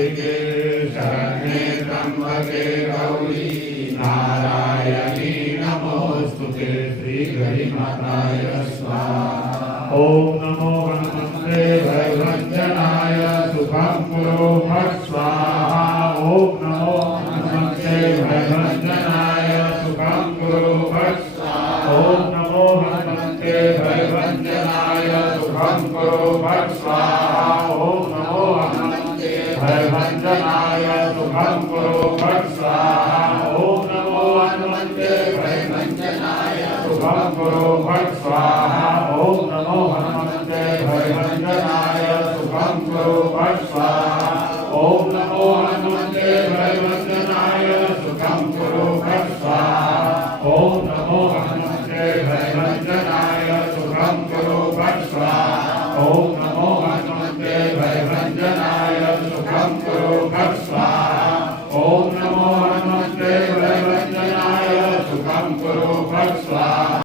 साधिके शरण्ये त्र्यंबके गौरी नारायणी नमोस्तुते। श्री गणिमाताय स्वाहा। ओम नमो हनुमते भयभंजनाय शुभं कुरु फट् स्वाहा। ओम नमो हनुमते भयभंजनाय शुभं कुरु फट् स्वाहा। ओम नमो हनुमते भयभंजनाय शुभं कुरु फट् स्वाहा। ओम नमो हनुमते भयभंजनाय शुभं कुरु फट् स्वाहा। ओम नमो हनुमते भयभंजनाय शुभं कुरु फट् स्वाहा। ओम नमो हनुमते भयभंजनाय शुभं कुरु फट् स्वाहा। ओम नमो हनुमते भयभंजनाय शुभं कुरु फट् स्वाहा। ओम नमो हनुमते भयभंजनाय शुभं कुरु फट् स्वाहा। ओम नमो हनुमते भयभंजनाय शुभं कुरु फट् स्वाहा। ओम नमो हनुमते भयभंजनाय शुभं कुरु फट् स्वाहा।